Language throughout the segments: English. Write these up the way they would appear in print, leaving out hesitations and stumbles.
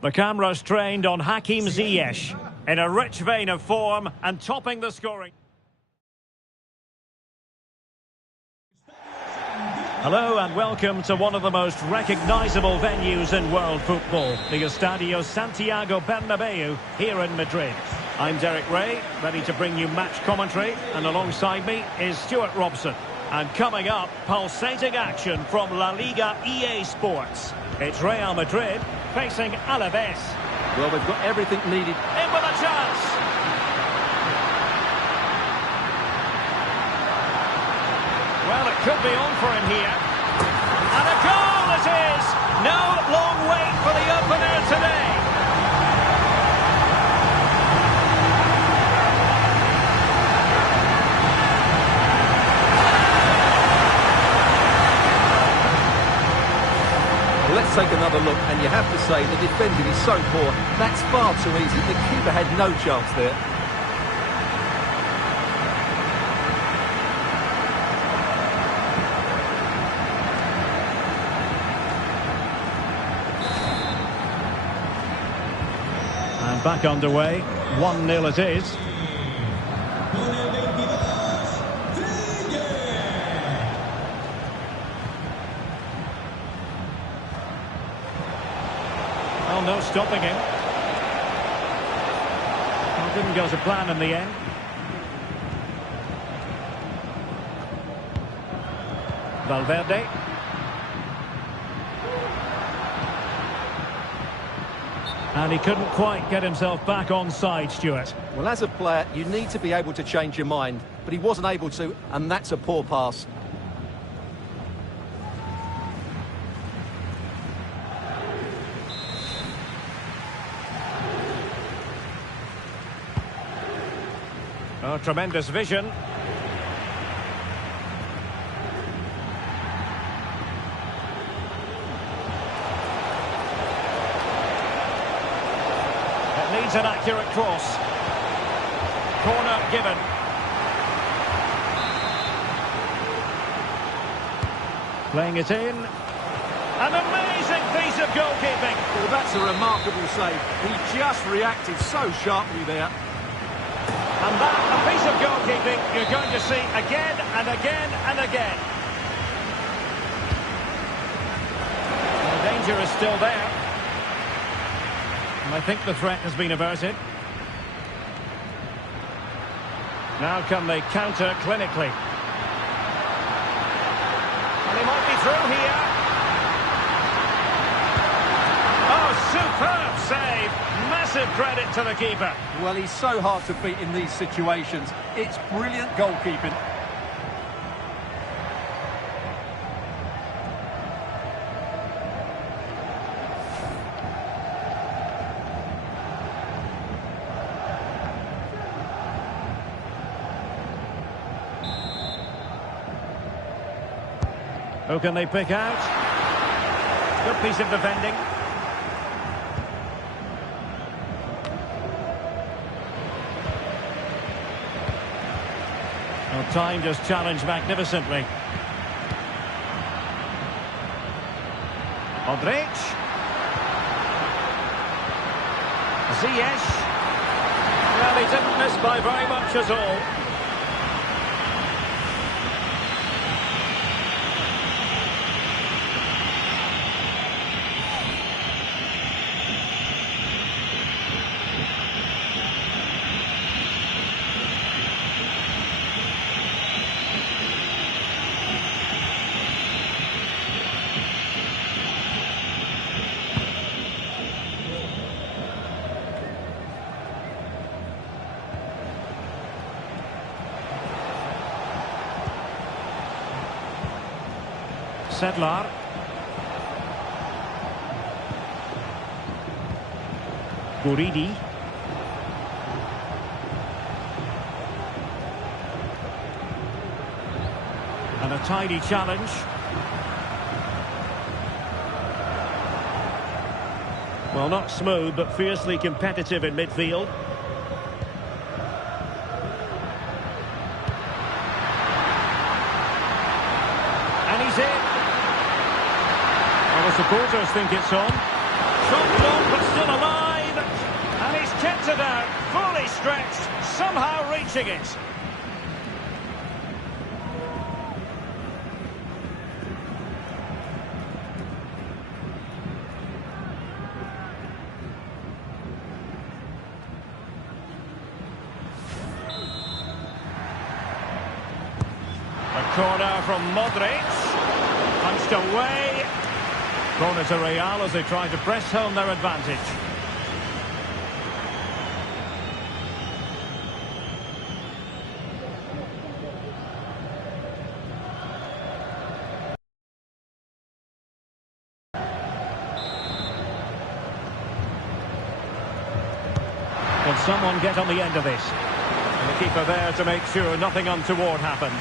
The cameras trained on Hakim Ziyech in a rich vein of form and topping the scoring. Hello and welcome to one of the most recognisable venues in world football, the Estadio Santiago Bernabeu here in Madrid. I'm Derek Ray, ready to bring you match commentary, and alongside me is Stuart Robson. And coming up, pulsating action from La Liga EA Sports. It's Real Madrid facing Alaves. Well, they've got everything needed. In with a chance! Well, it could be on for him here. And a goal it is! No long wait for the opener today. Let's take another look, and you have to say the defending is so poor. That's far too easy. The keeper had no chance there. And back underway, 1-0 it is. Well, no stopping him. Well, didn't go to plan in the end. Valverde. And he couldn't quite get himself back on side, Stuart. Well, as a player, you need to be able to change your mind, but he wasn't able to, and that's a poor pass. Oh, tremendous vision. It needs an accurate cross. Corner given. Playing it in. An amazing piece of goalkeeping. Well, that's a remarkable save. He just reacted so sharply there. And that, a piece of goalkeeping you're going to see again and again and again. The danger is still there. And I think the threat has been averted. Now can they counter clinically? And he might be through here. Oh, superb save. Massive credit to the keeper. Well, he's so hard to beat in these situations. It's brilliant goalkeeping. Who can they pick out? Good piece of defending. Well, time just challenged magnificently. Modric. Ziyech. Well, he didn't miss by very much at all. Sedlar. Guridi. And a tidy challenge. Well, not smooth, but fiercely competitive in midfield. And he's in. Well, the supporters think it's on. Shot blocked, but still alive. And he's kept it out, fully stretched, somehow reaching it. Corner from Modric. Punched away. Corner to Real as they try to press home their advantage. Can someone get on the end of this? And the keeper there to make sure nothing untoward happened.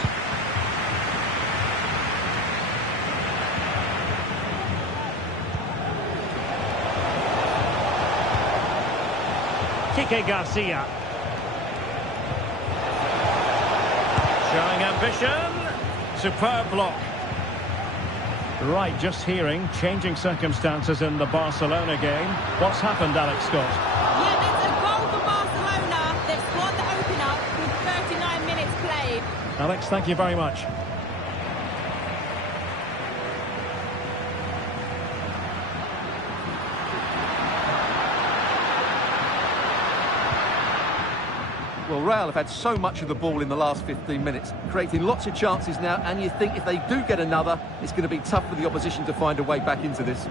Kike Garcia. Showing ambition. Superb block. Right, just hearing, changing circumstances in the Barcelona game. What's happened, Alex Scott? Yeah, it's a goal for Barcelona. They've scored the opener with 39 minutes played. Alex, thank you very much. Well, Real have had so much of the ball in the last 15 minutes, creating lots of chances now, and you think if they do get another, it's going to be tough for the opposition to find a way back into this.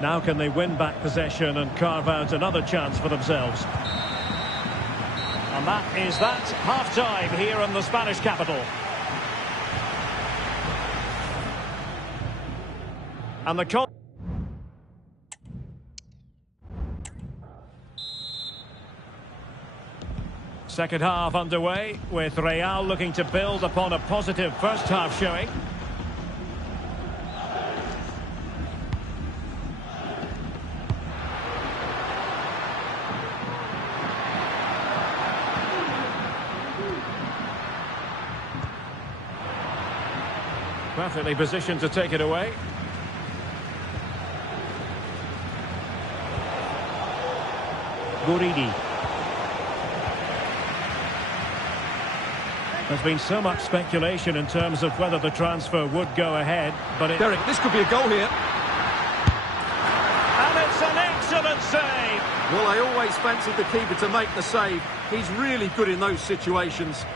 Now can they win back possession and carve out another chance for themselves? And that is that. Half-time here in the Spanish capital. And the... Second half underway, with Real looking to build upon a positive first half showing. Perfectly positioned to take it away. Guridi. There's been so much speculation in terms of whether the transfer would go ahead, but it... Derek, this could be a goal here. And it's an excellent save! Well, I always fancied the keeper to make the save. He's really good in those situations.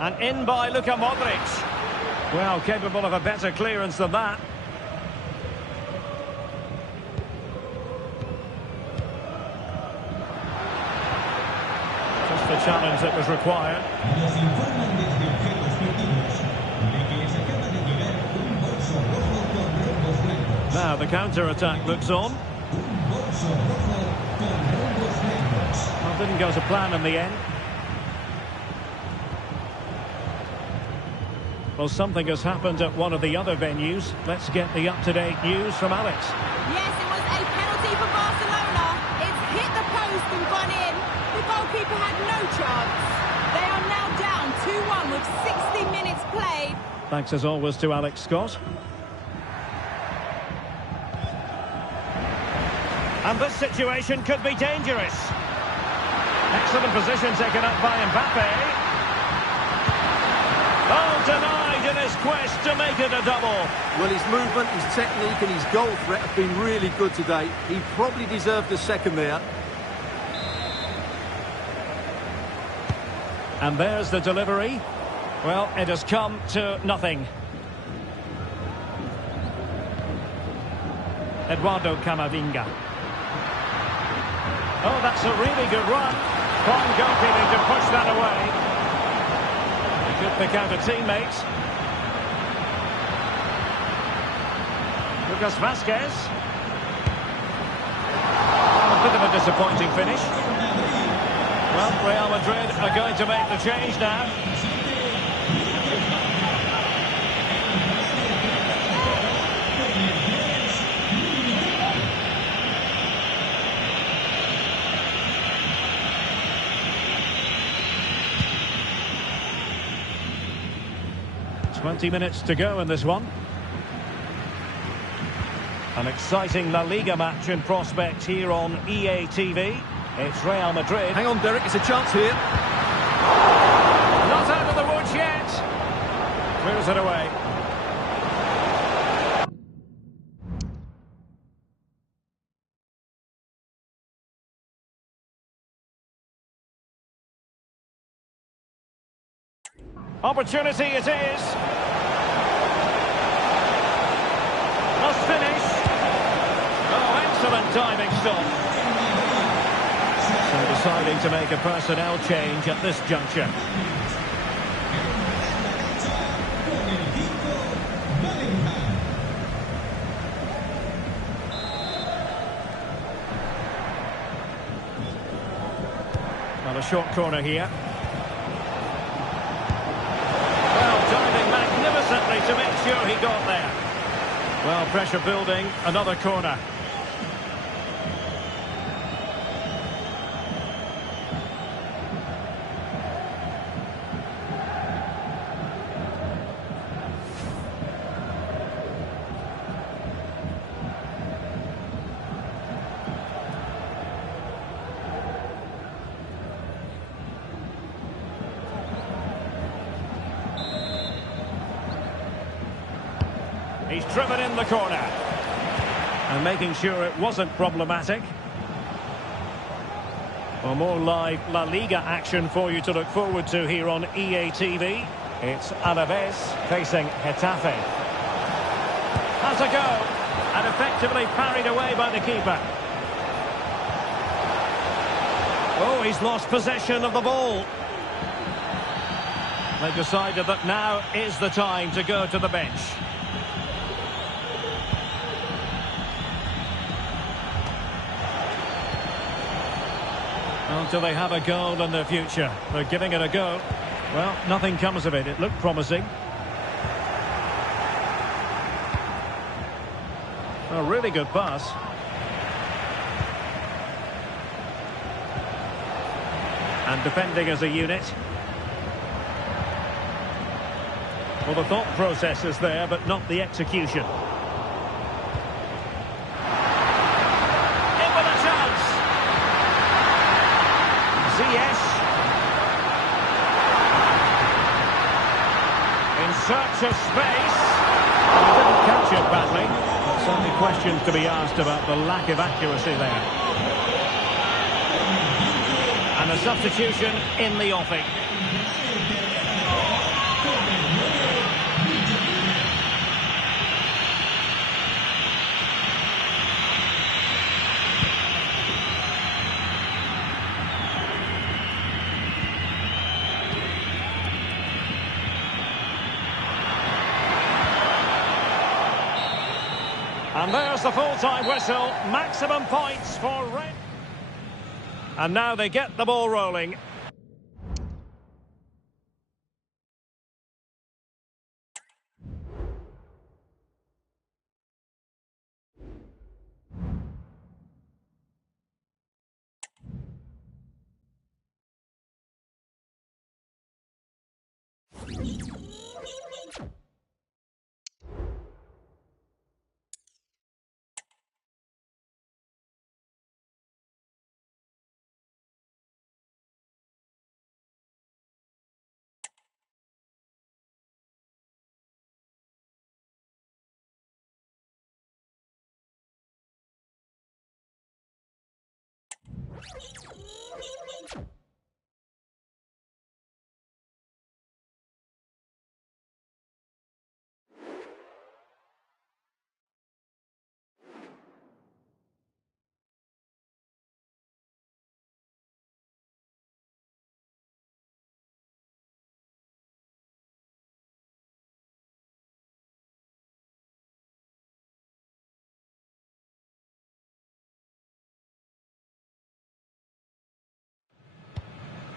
And in by Luka Modric. Well, capable of a better clearance than that. Just the challenge that was required. Now the counter-attack looks on. Well, didn't go to plan in the end. Well, something has happened at one of the other venues. Let's get the up-to-date news from Alex. Yes, it was a penalty for Barcelona. It's hit the post and gone in. The goalkeeper had no chance. They are now down 2-1 with 60 minutes played. Thanks as always to Alex Scott. And this situation could be dangerous. Excellent position taken up by Mbappe. Oh, denied in his quest to make it a double. Well, his movement, his technique and his goal threat have been really good today. He probably deserved a second there. And there's the delivery. Well, it has come to nothing. Eduardo Camavinga. Oh, that's a really good run. Fine goalkeeping to push that away. He could pick out a teammate. Lucas Vazquez. A bit of a disappointing finish. Well, Real Madrid are going to make the change now. Twenty minutes to go in this one. An exciting La Liga match in prospect here on EA TV. It's Real Madrid. Hang on, Derek, it's a chance here. Not out of the woods yet. Clears it away. Opportunity it is. Must finish. Oh, excellent diving stop. So deciding to make a personnel change at this juncture. Well, a short corner here. Well, diving magnificently to make sure he got there. Well, pressure building, another corner. He's driven in the corner. And making sure it wasn't problematic. Well, more live La Liga action for you to look forward to here on EA TV. It's Alaves facing Getafe. Has a go. And effectively parried away by the keeper. Oh, he's lost possession of the ball. They've decided that now is the time to go to the bench. Until they have a goal in their future. They're giving it a go. Well, nothing comes of it. It looked promising. A really good pass. And defending as a unit. Well, the thought process is there, but not the execution. Yes. In search of space. He didn't catch it badly, but certainly questions to be asked about the lack of accuracy there. And a substitution in the offing. And there's the full-time whistle. Maximum points for Red. And now they get the ball rolling.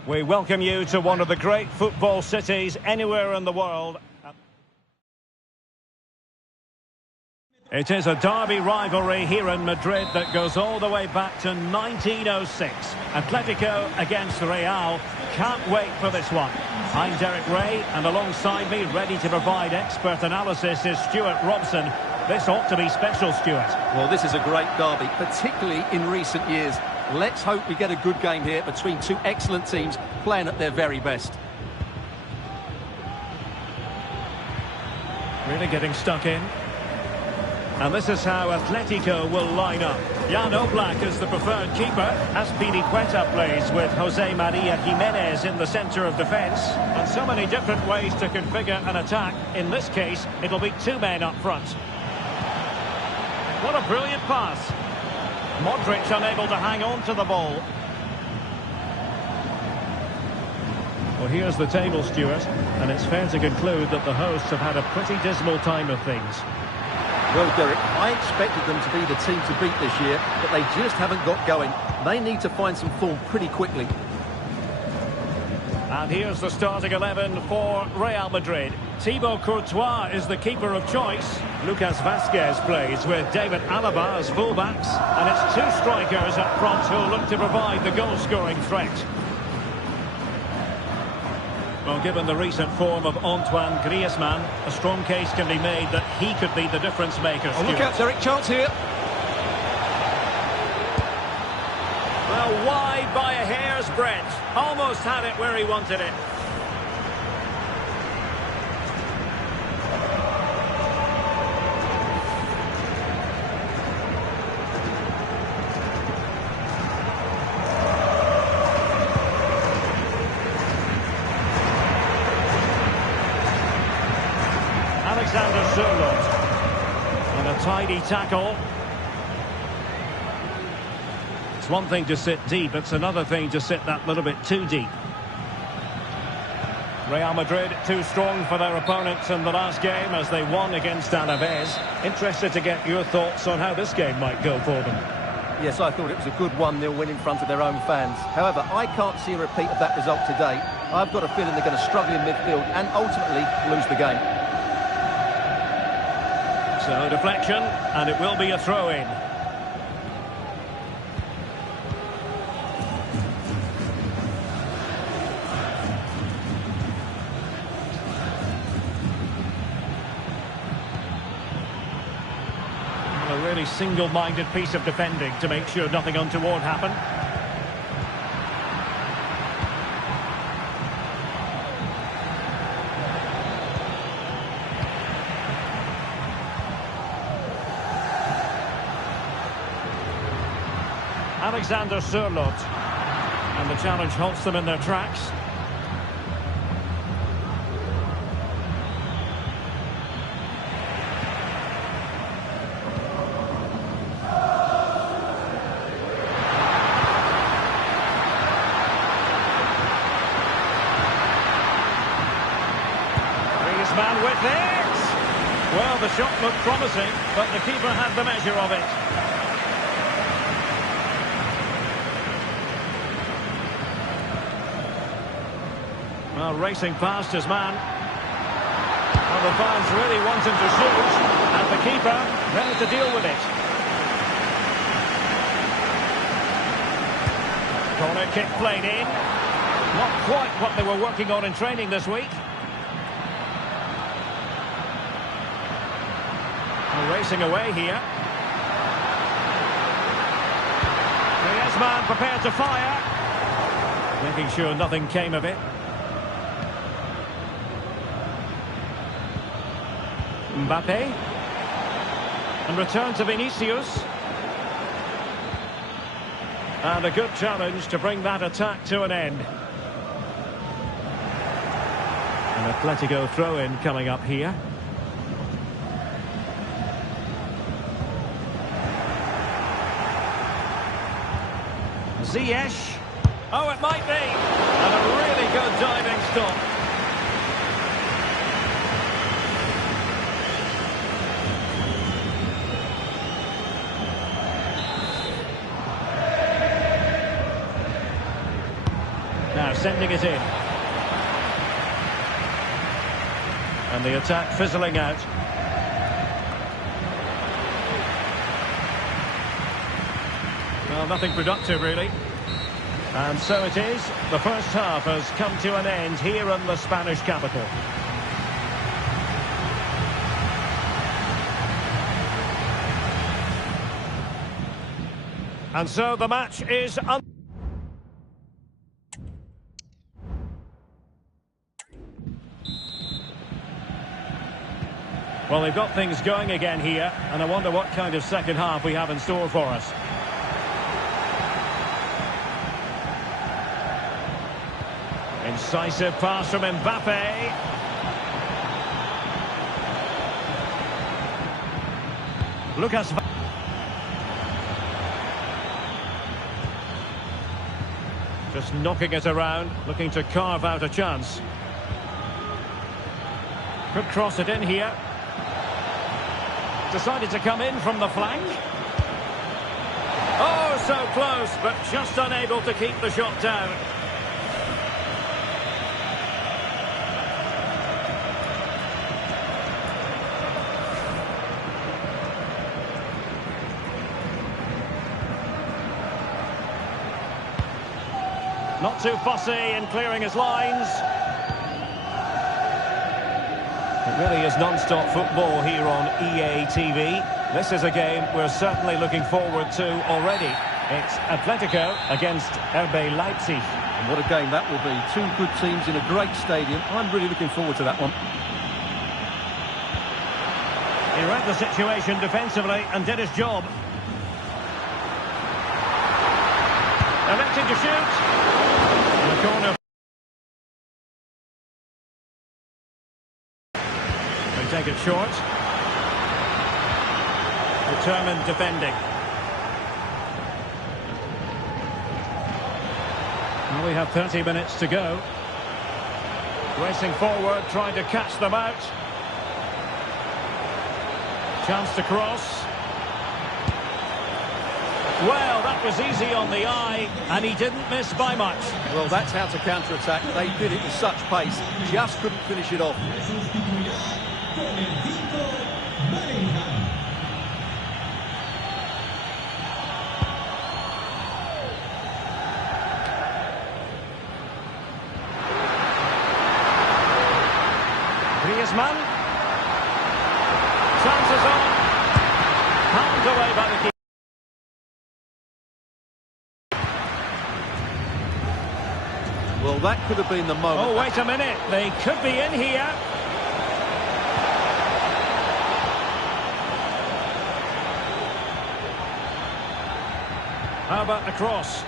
We welcome you to one of the great football cities anywhere in the world. It is a derby rivalry here in Madrid that goes all the way back to 1906. Atletico against Real. Can't wait for this one. I'm Derek Ray, and alongside me, ready to provide expert analysis, is Stuart Robson. This ought to be special, Stuart. Well, this is a great derby, particularly in recent years. Let's hope we get a good game here between two excellent teams playing at their very best. Really getting stuck in. And this is how Atletico will line up. Jan Oblak is the preferred keeper. Azpilicueta plays with Jose Maria Jimenez in the centre of defence. And so many different ways to configure an attack. In this case, it'll be two men up front. What a brilliant pass. Modric unable to hang on to the ball. Well, here's the table, Stuart. And it's fair to conclude that the hosts have had a pretty dismal time of things. Well, Derek, I expected them to be the team to beat this year, but they just haven't got going. They need to find some form pretty quickly. And here's the starting 11 for Real Madrid. Thibaut Courtois is the keeper of choice. Lucas Vazquez plays with David Alaba as fullbacks. And it's two strikers up front who'll look to provide the goal-scoring threat. Well, given the recent form of Antoine Griezmann, a strong case can be made that he could be the difference maker. Oh, look out, Derek, chance here. Well, wide by a hair's breadth. Almost had it where he wanted it. And a tidy tackle. It's one thing to sit deep, it's another thing to sit that little bit too deep. Real Madrid too strong for their opponents in the last game as they won against Alaves. Interested to get your thoughts on how this game might go for them. Yes, I thought it was a good 1-0 win in front of their own fans. However, I can't see a repeat of that result today. I've got a feeling they're going to struggle in midfield and ultimately lose the game. So deflection, and it will be a throw-in. A really single-minded piece of defending to make sure nothing untoward happened. Alexander Sørloth, and the challenge halts them in their tracks. Griezmann with it! Well, the shot looked promising, but the keeper had the measure of it. Well, racing past his man. Well, the fans really want him to shoot, and the keeper ready to deal with it. Corner kick played in. Not quite what they were working on in training this week. Well, racing away here. Griezmann prepared to fire. Making sure nothing came of it. Mbappe. And return to Vinicius. And a good challenge to bring that attack to an end. An Atletico throw-in coming up here. Ziyech. Oh, it might be. And a really good diving stop. sending it in. And the attack fizzling out. Well, nothing productive, really. And so it is. The first half has come to an end here in the Spanish capital. And so the match is well, they've got things going again here, and I wonder what kind of second half we have in store for us. Incisive pass from Mbappe. Lucas. Just knocking it around, looking to carve out a chance. Could cross it in here. Decided to come in from the flank. Oh, so close, but just unable to keep the shot down. Not too fussy in clearing his lines. It really is non-stop football here on EA TV. This is a game we're certainly looking forward to already. It's Atletico against RB Leipzig. And what a game that will be. Two good teams in a great stadium. I'm really looking forward to that one. He read the situation defensively and did his job. Elected to shoot. In the corner. They take it short. Determined defending. Well, we have 30 minutes to go. Racing forward, trying to catch them out. Chance to cross. Well, that was easy on the eye, and he didn't miss by much. Well, that's how to counter-attack. They did it with such pace. Just couldn't finish it off. Griezmann. Chances on. Palmed away by the keeper. Well, that could have been the moment. Oh, wait a minute. They could be in here. How about the cross?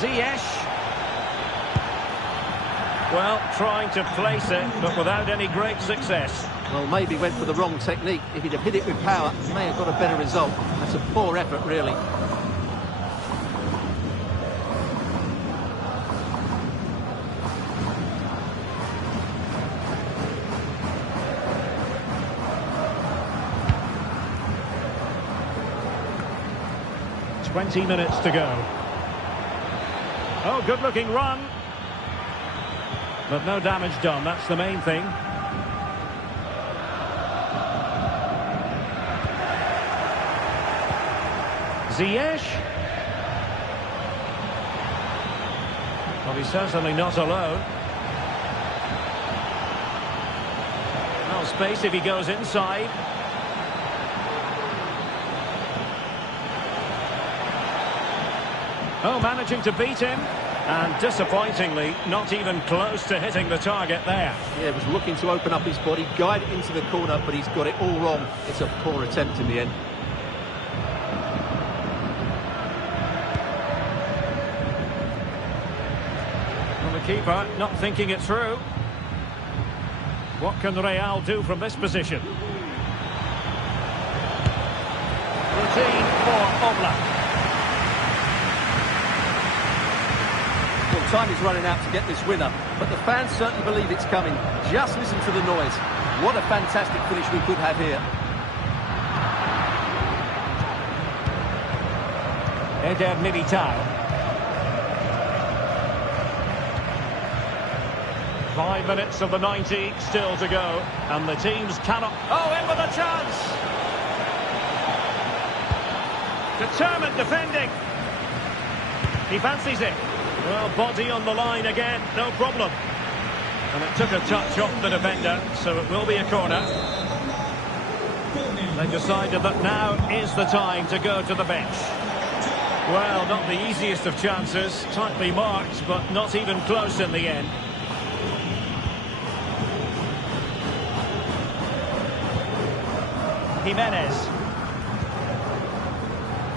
Ziyech. Well, trying to place it, but without any great success. Well, maybe went for the wrong technique. If he'd have hit it with power, he may have got a better result. That's a poor effort, really. "20 minutes to go. Oh, good-looking run. But no damage done, that's the main thing. Ziyech. Well, he's certainly not alone. No space if he goes inside. Oh, managing to beat him. And disappointingly, not even close to hitting the target there. Yeah, was looking to open up his body, guide it into the corner, but he's got it all wrong. It's a poor attempt in the end. Well, the keeper not thinking it through. What can Real do from this position? Routine for Oblak. Time is running out to get this winner, but the fans certainly believe it's coming. Just listen to the noise. What a fantastic finish we could have here. Eder Militao. 5 minutes of the 90 still to go, and the teams cannot... Oh, in with a chance! Determined defending. He fancies it. Well, body on the line again, no problem. And it took a touch off the defender, so it will be a corner. They decided that now is the time to go to the bench. Well, not the easiest of chances, tightly marked, but not even close in the end. Jimenez.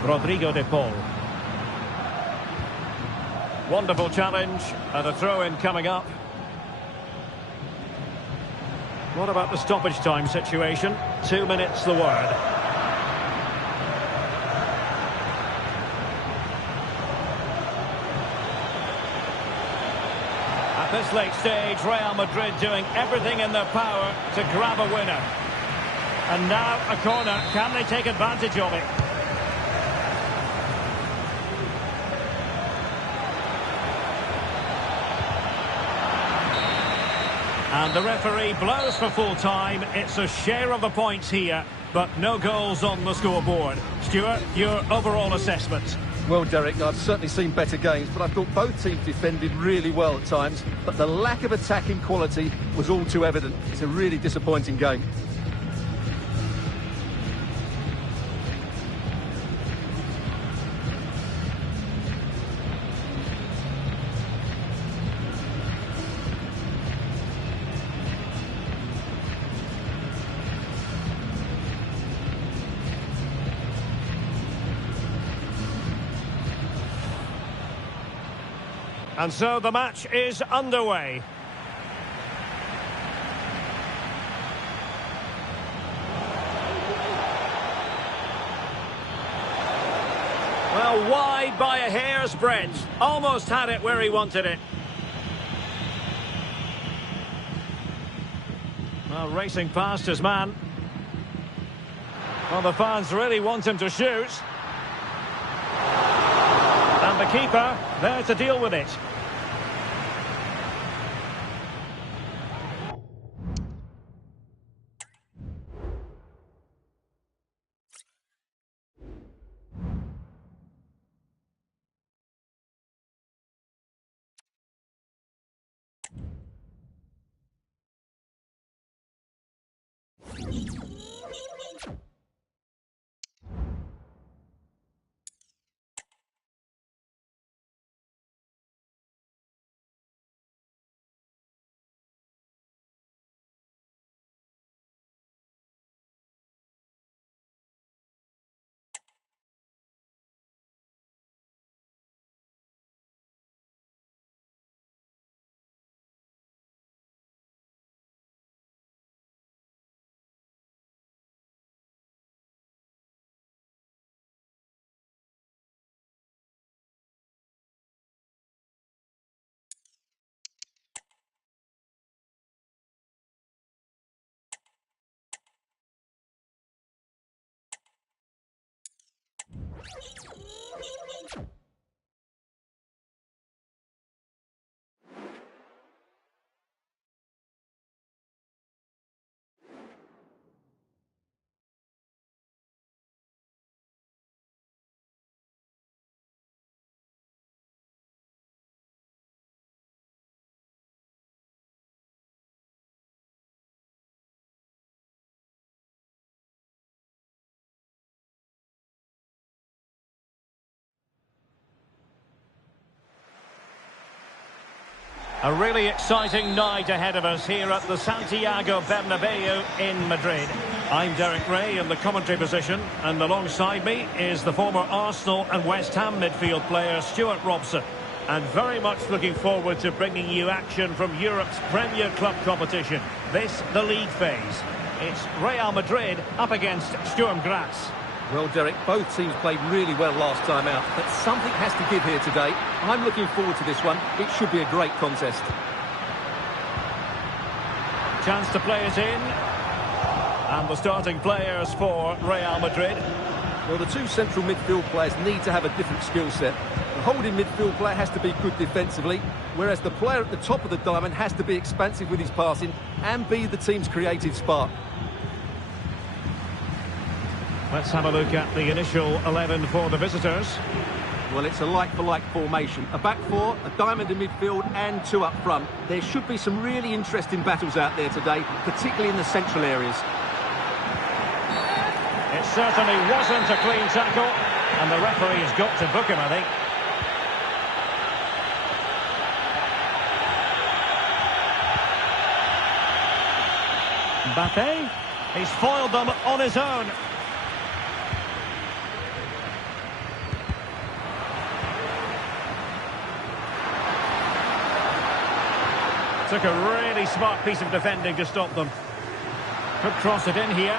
Rodrigo de Paul. Wonderful challenge, and a throw-in coming up. What about the stoppage time situation? 2 minutes the word. At this late stage, Real Madrid doing everything in their power to grab a winner. And now a corner. Can they take advantage of it? And the referee blows for full time. It's a share of the points here, but no goals on the scoreboard. Stuart, your overall assessment? Well, Derek, I've certainly seen better games, but I thought both teams defended really well at times. But the lack of attacking quality was all too evident. It's a really disappointing game. And so the match is underway. Well, wide by a hair's breadth. Almost had it where he wanted it. Well, racing past his man. Well, the fans really want him to shoot. And the keeper there to deal with it. A really exciting night ahead of us here at the Santiago Bernabeu in Madrid. I'm Derek Ray in the commentary position, and alongside me is the former Arsenal and West Ham midfield player Stuart Robson. And very much looking forward to bringing you action from Europe's Premier Club competition. This, the league phase. It's Real Madrid up against Sturm Graz. Well, Derek, both teams played really well last time out, but something has to give here today. I'm looking forward to this one. It should be a great contest. Chance to play it in. And the starting players for Real Madrid. Well, the two central midfield players need to have a different skill set. The holding midfield player has to be good defensively, whereas the player at the top of the diamond has to be expansive with his passing and be the team's creative spark. Let's have a look at the initial 11 for the visitors. Well, it's a like-for-like formation. A back four, a diamond in midfield and two up front. There should be some really interesting battles out there today, particularly in the central areas. It certainly wasn't a clean tackle, and the referee has got to book him, I think. Mbappe, he's foiled them on his own. Took a really smart piece of defending to stop them. Could cross it in here.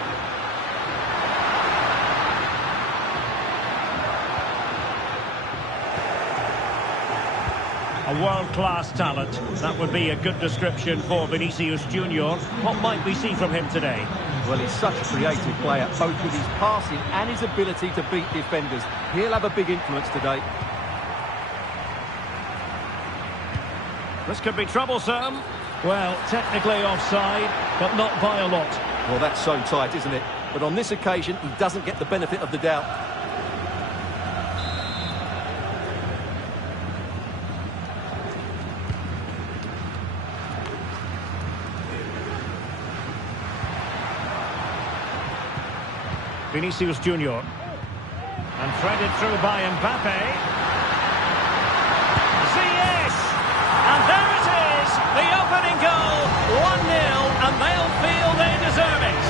A world-class talent. That would be a good description for Vinicius Junior. What might we see from him today? Well, he's such a creative player, both with his passing and his ability to beat defenders. He'll have a big influence today. This could be troublesome. Well, technically offside, but not by a lot. Well, that's so tight, isn't it? But on this occasion, he doesn't get the benefit of the doubt. Vinicius Junior. And threaded through by Mbappe. And there it is, the opening goal, 1-0, and they'll feel they deserve it.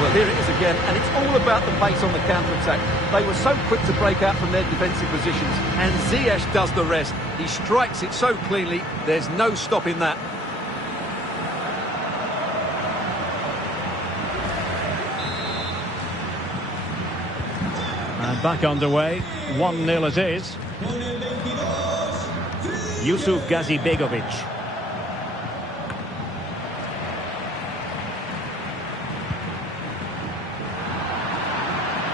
Well, here it is again, and it's all about the pace on the counter-attack. They were so quick to break out from their defensive positions, and Ziyech does the rest. He strikes it so cleanly, there's no stopping that. And back underway, 1-0 it is. Yusuf Gazibegovic.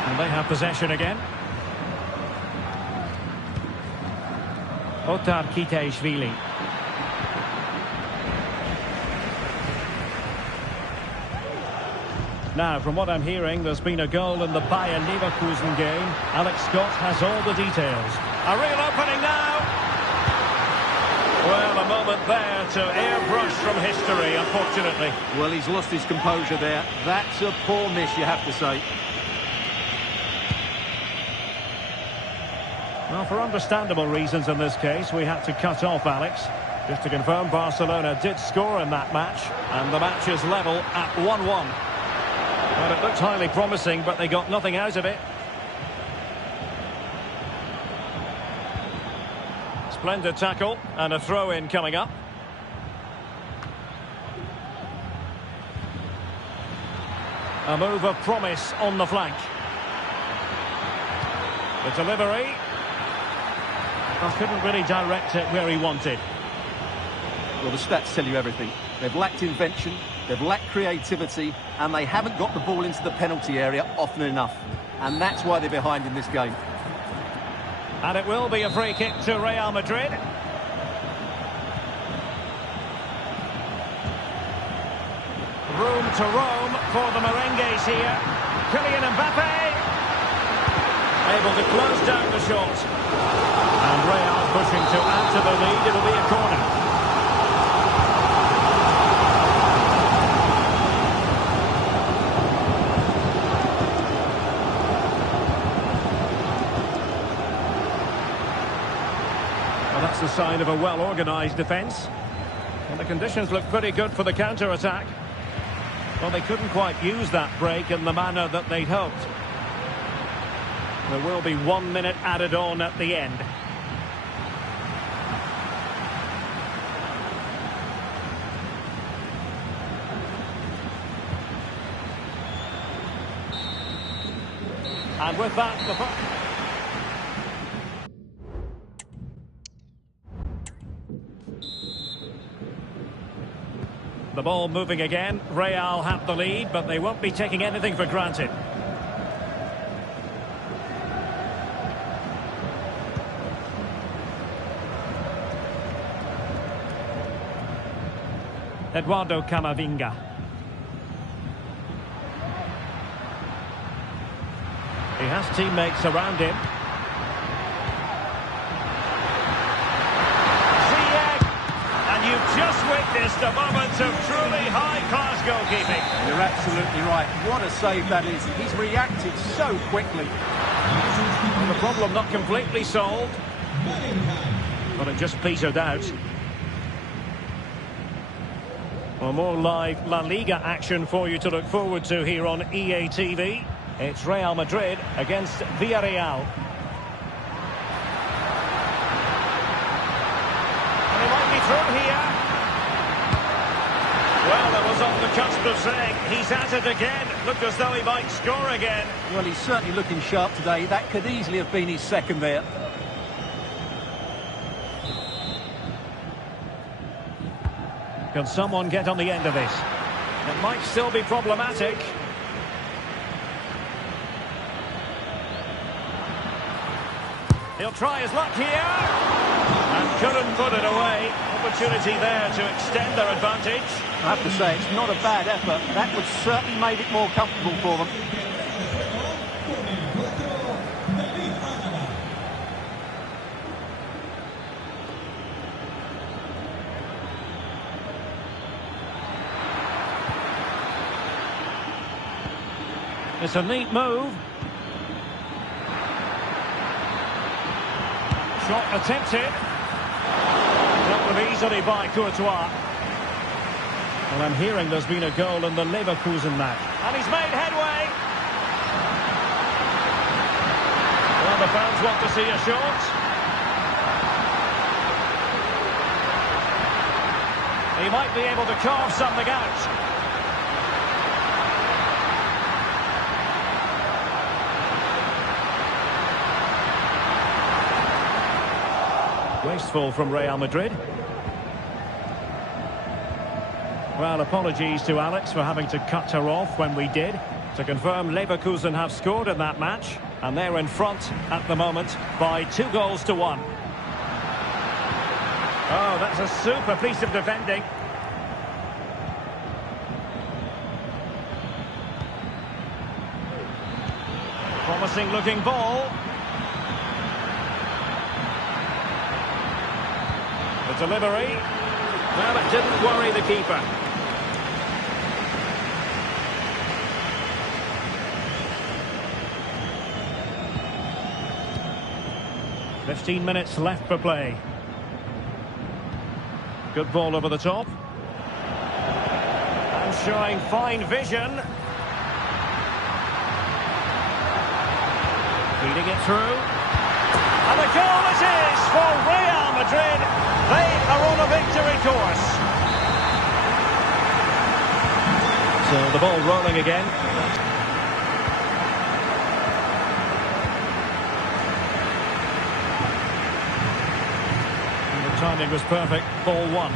And they have possession again. Otar Kitaishvili. Now, from what I'm hearing, there's been a goal in the Bayern Leverkusen game. Alex Scott has all the details. A real opening now. Well, a moment there to airbrush from history, unfortunately. Well, he's lost his composure there. That's a poor miss, you have to say. Well, for understandable reasons in this case, we had to cut off Alex. Just to confirm, Barcelona did score in that match, and the match is level at 1-1. Well, it looked highly promising, but they got nothing out of it. Splendid tackle, and a throw-in coming up. A move of promise on the flank. The delivery. Well, couldn't really direct it where he wanted. Well, the stats tell you everything. They've lacked invention, they've lacked creativity, and they haven't got the ball into the penalty area often enough. And that's why they're behind in this game. And it will be a free kick to Real Madrid. Room to roam for the Merengues here. Kylian Mbappe. Able to close down the shot. And Real pushing to add to the lead. It'll be a corner. That's the sign of a well-organised defence. And the conditions look pretty good for the counter-attack. Well, they couldn't quite use that break in the manner that they'd hoped. There will be 1 minute added on at the end. And with that, the... The ball moving again. Real have the lead, but they won't be taking anything for granted. Eduardo Camavinga. He has teammates around him. And you've just witnessed a moment of truly high-class goalkeeping. You're absolutely right. What a save that is. He's reacted so quickly. Well, the problem not completely solved, but it just petered out. Well, more live La Liga action for you to look forward to here on EA TV. It's Real Madrid against Villarreal. And he might be through here. Well, that was on the cusp of saying he's at it again. Looked as though he might score again. Well, he's certainly looking sharp today. That could easily have been his second there. Can someone get on the end of this? It might still be problematic. He'll try his luck here. And couldn't put it away. Opportunity there to extend their advantage. I have to say, it's not a bad effort. That would certainly made it more comfortable for them. It's a neat move. Shot attempted. Dealt with easily by Courtois. Well, I'm hearing there's been a goal in the Leverkusen match. And he's made headway. Well, the fans want to see a shot. He might be able to carve something out. Wasteful from Real Madrid. Well, apologies to Alex for having to cut her off when we did. To confirm, Leverkusen have scored in that match, and they're in front at the moment by 2-1. Oh, that's a super piece of defending. Promising looking ball. The delivery. Well, it didn't worry the keeper. "15 minutes left for play. Good ball over the top. And showing fine vision. Feeding it through. And the goal it is for Real Madrid. They are on a victory course. So the ball rolling again. And the timing was perfect. Ball one.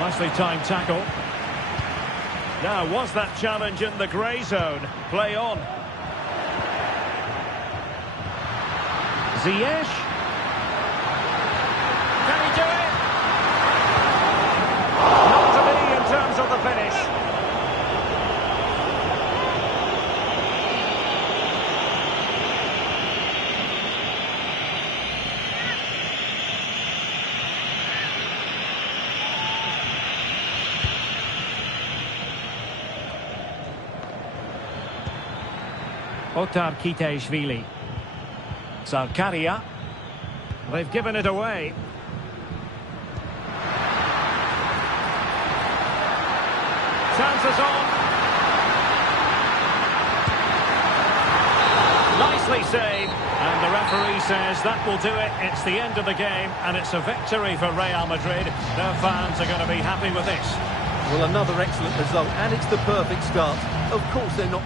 Nicely timed tackle. Now, was that challenge in the grey zone? Play on. Ziyech. Can he do it? Not to be in terms of the finish. Otar Kitaishvili. Zakaria. They've given it away. Chances on. Nicely saved. And the referee says that will do it. It's the end of the game, and it's a victory for Real Madrid. Their fans are going to be happy with this. Well, another excellent result, and it's the perfect start. Of course they're not...